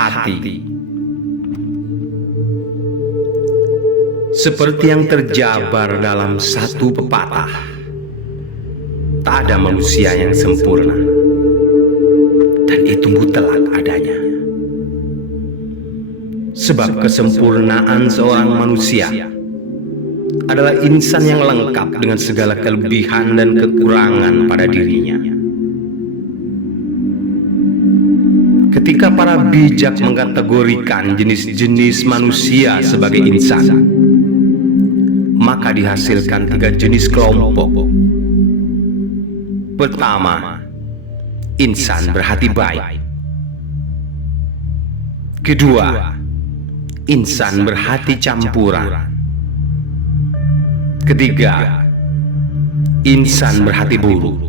hati. Seperti yang terjabar dalam satu pepatah, tak ada manusia yang sempurna, dan itu mutlak adanya. Sebab kesempurnaan seorang manusia adalah insan yang lengkap dengan segala kelebihan dan kekurangan pada dirinya. Ketika para bijak mengkategorikan jenis-jenis manusia sebagai insan, maka dihasilkan 3 jenis kelompok. Pertama, insan berhati baik. Kedua, insan berhati campuran. Ketiga, insan berhati buruk.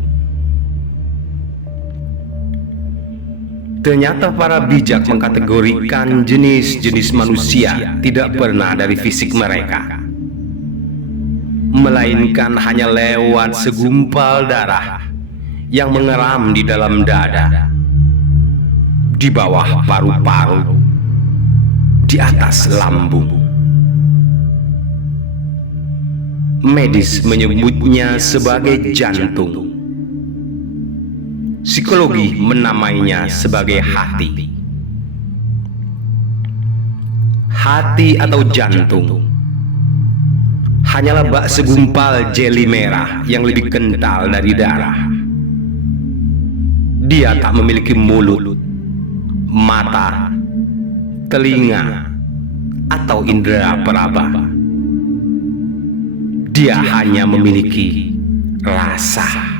Ternyata para bijak mengkategorikan jenis-jenis manusia tidak pernah dari fisik mereka, melainkan hanya lewat segumpal darah yang mengeram di dalam dada, di bawah paru-paru, di atas lambung. Medis menyebutnya sebagai jantung. Psikologi menamainya sebagai hati. Hati atau jantung hanyalah bak segumpal jeli merah yang lebih kental dari darah. Dia tak memiliki mulut, mata, telinga, atau indera peraba. Dia hanya memiliki rasa.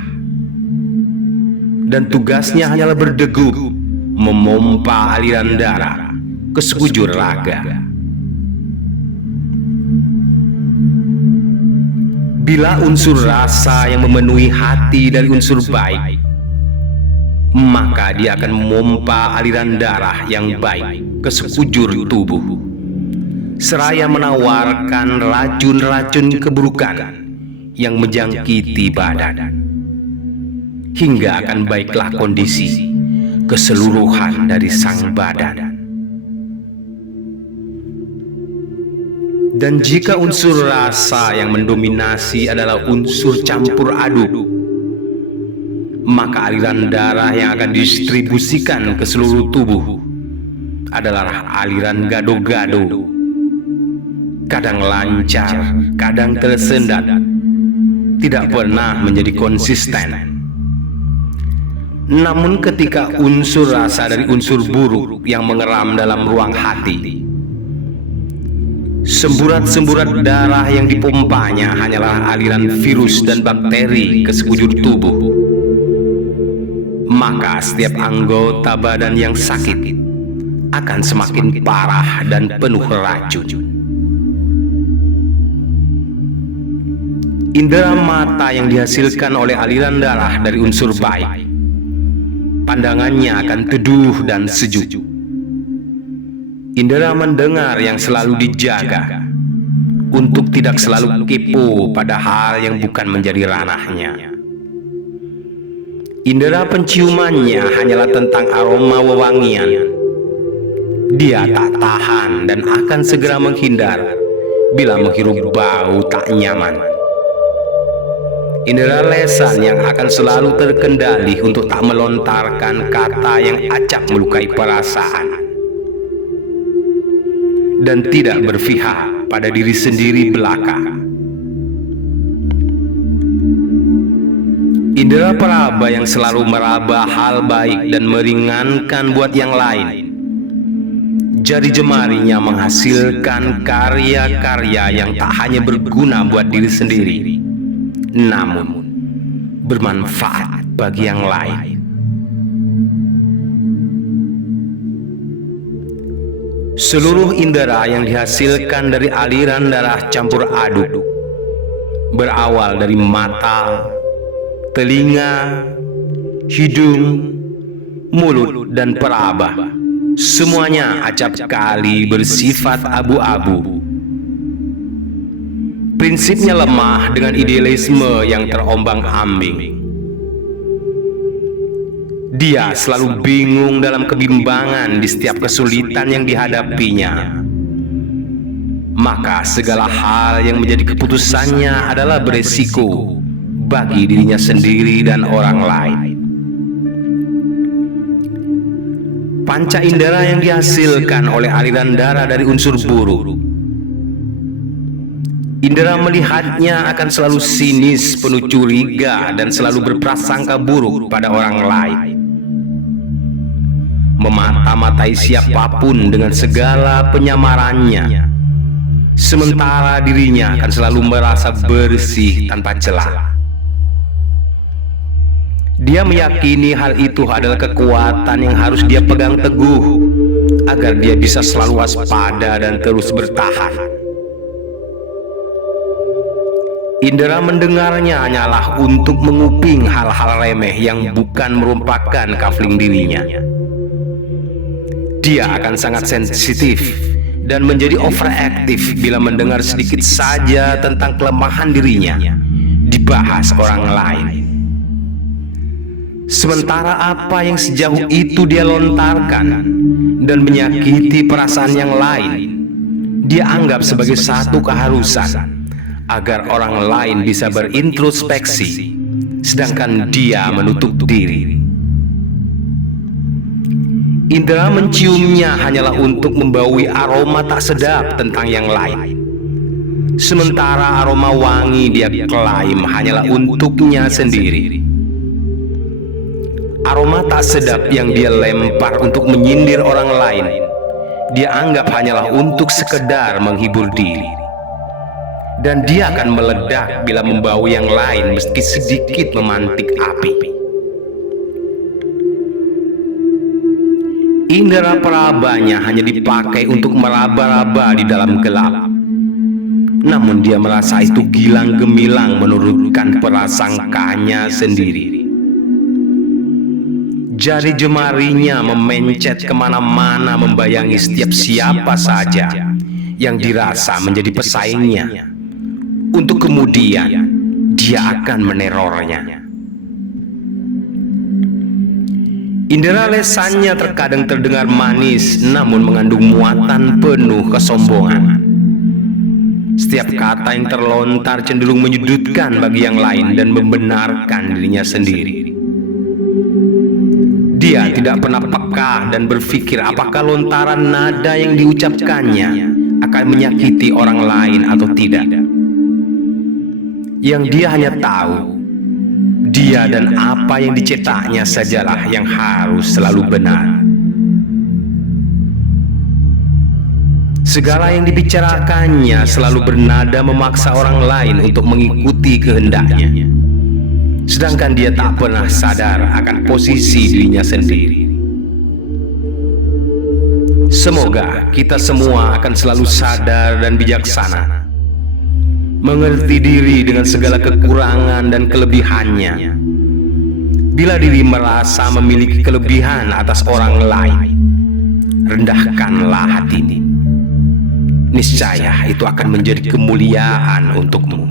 Dan tugasnya hanyalah berdegup, memompa aliran darah ke sekujur raga. Bila unsur rasa yang memenuhi hati dari unsur baik, maka dia akan memompa aliran darah yang baik ke sekujur tubuh, seraya menawarkan racun-racun keburukan yang menjangkiti badan, hingga akan baiklah kondisi keseluruhan dari sang badan. Dan jika unsur rasa yang mendominasi adalah unsur campur aduk, maka aliran darah yang akan didistribusikan ke seluruh tubuh adalah aliran gado-gado, kadang lancar, kadang tersendat, tidak pernah menjadi konsisten. Namun ketika unsur rasa dari unsur buruk yang mengeram dalam ruang hati, semburat-semburat darah yang dipompanya hanyalah aliran virus dan bakteri ke sekujur tubuh, maka setiap anggota badan yang sakit akan semakin parah dan penuh racun. Indera mata yang dihasilkan oleh aliran darah dari unsur baik, pandangannya akan teduh dan sejuk. Indera mendengar yang selalu dijaga untuk tidak selalu kepo pada hal yang bukan menjadi ranahnya. Indera penciumannya hanyalah tentang aroma wewangian. Dia tak tahan dan akan segera menghindar bila menghirup bau tak nyaman. Indera lesan yang akan selalu terkendali untuk tak melontarkan kata yang acap melukai perasaan, dan tidak berpihak pada diri sendiri belaka. Indera peraba yang selalu meraba hal baik dan meringankan buat yang lain. Jari jemarinya menghasilkan karya-karya yang tak hanya berguna buat diri sendiri, namun bermanfaat bagi yang lain. Seluruh indera yang dihasilkan dari aliran darah campur aduk, berawal dari mata, telinga, hidung, mulut, dan peraba, semuanya acap kali bersifat abu-abu. Prinsipnya lemah dengan idealisme yang terombang-ambing. Dia selalu bingung dalam kebimbangan di setiap kesulitan yang dihadapinya. Maka segala hal yang menjadi keputusannya adalah beresiko bagi dirinya sendiri dan orang lain. Panca indera yang dihasilkan oleh aliran darah dari unsur buruk. Indera melihatnya akan selalu sinis, penuh curiga, dan selalu berprasangka buruk pada orang lain. Memata-matai siapapun dengan segala penyamarannya, sementara dirinya akan selalu merasa bersih tanpa celah. Dia meyakini hal itu adalah kekuatan yang harus dia pegang teguh agar dia bisa selalu waspada dan terus bertahan. Indera mendengarnya hanyalah untuk menguping hal-hal remeh yang bukan merupakan kafling dirinya. Dia akan sangat sensitif dan menjadi overaktif bila mendengar sedikit saja tentang kelemahan dirinya dibahas orang lain. Sementara apa yang sejauh itu dia lontarkan dan menyakiti perasaan yang lain, dia anggap sebagai satu keharusan agar orang lain bisa berintrospeksi, sedangkan dia menutup diri. Indera menciumnya hanyalah untuk membaui aroma tak sedap tentang yang lain. Sementara aroma wangi dia klaim hanyalah untuknya sendiri. Aroma tak sedap yang dia lempar untuk menyindir orang lain, dia anggap hanyalah untuk sekedar menghibur diri. Dan dia akan meledak bila membau yang lain meski sedikit memantik api. Indera perabanya hanya dipakai untuk meraba-raba di dalam gelap. Namun dia merasa itu gilang gemilang menurutkan prasangkanya sendiri. Jari jemarinya memencet kemana-mana membayangi setiap siapa saja yang dirasa menjadi pesaingnya, untuk kemudian dia akan menerornya. Indera lesannya terkadang terdengar manis, namun mengandung muatan penuh kesombongan. Setiap kata yang terlontar cenderung menyudutkan bagi yang lain dan membenarkan dirinya sendiri. Dia tidak pernah peka dan berpikir apakah lontaran nada yang diucapkannya akan menyakiti orang lain atau tidak. Yang dia hanya tahu, dia dan apa yang dicetaknya sajalah yang harus selalu benar. Segala yang dibicarakannya selalu bernada memaksa orang lain untuk mengikuti kehendaknya, sedangkan dia tak pernah sadar akan posisi dirinya sendiri. Semoga kita semua akan selalu sadar dan bijaksana, mengerti diri dengan segala kekurangan dan kelebihannya. Bila diri merasa memiliki kelebihan atas orang lain, rendahkanlah hatimu. Niscaya itu akan menjadi kemuliaan untukmu.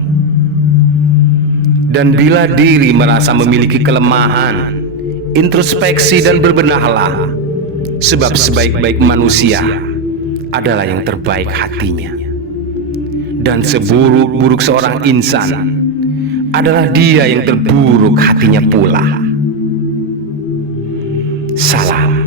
Dan bila diri merasa memiliki kelemahan, introspeksi dan berbenahlah, sebab sebaik-baik manusia adalah yang terbaik hatinya. Dan seburuk-buruk seorang insan adalah dia yang terburuk hatinya pula. Salam.